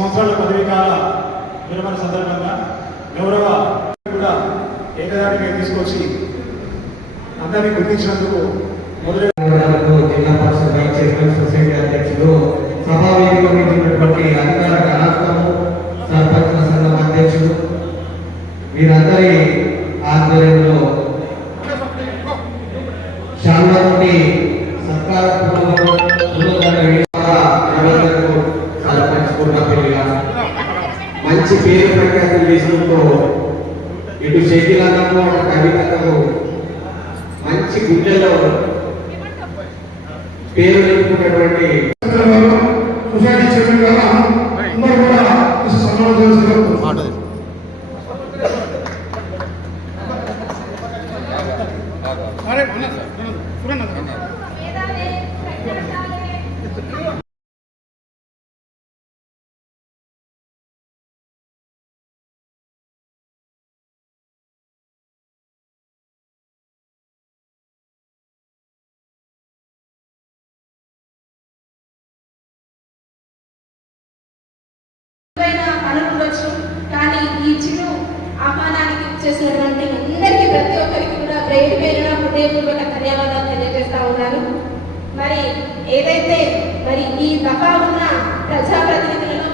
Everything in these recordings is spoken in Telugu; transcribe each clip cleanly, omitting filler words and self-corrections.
సంవత్సరాల పదవీ కాల విరమణ సందర్భంగా గౌరవ కూడా ఏకదాటిగా తీసుకొచ్చి అందరినీ గుర్తించినందుకు జిల్లా పరిషత్ వైస్ చైర్మన్ సొసైటీ అధ్యక్షులు సభావేదికటువంటి అధికార కళాత్మము సర్పంచ్ సంఘం అధ్యక్షుడు వీరందరి ఆధ్వర్యంలో చాలా నుండి సర్కార సర్పంచ్ పూర్ణపల్లిగా మంచి పేరు ప్రఖ్యాతులు తీసుకుంటూ ఇటు శైలిలకు కవితకు మంచి గుండెల్లో పేరు నిలుపుకున్నటువంటి సొసైటీ చైర్మన్ గారు అందరూ కూడా సన్మానం అనుకోవచ్చు. కానీ ఈ చిరు ఆహ్వానానికి చేసినటువంటి అందరికీ ప్రతి ఒక్కరికి కూడా పేరు పేరున హృదయపూర్వక ధన్యవాదాలు తెలియజేస్తా ఉన్నాను. మరి ఏదైతే మరి ఈ దఫా ఉన్న ప్రజాప్రతినిధులను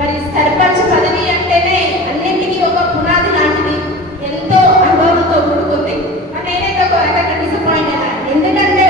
మరి సర్పంచ్ పదవి అంటేనే అన్నింటికీ ఒక పునాది లాంటిది, ఎంతో అనుభవంతో కూడుకుంది. నేనైతే ఒక రకంగా డిసప్పాయింట్ అయ్యాను. ఎందుకంటే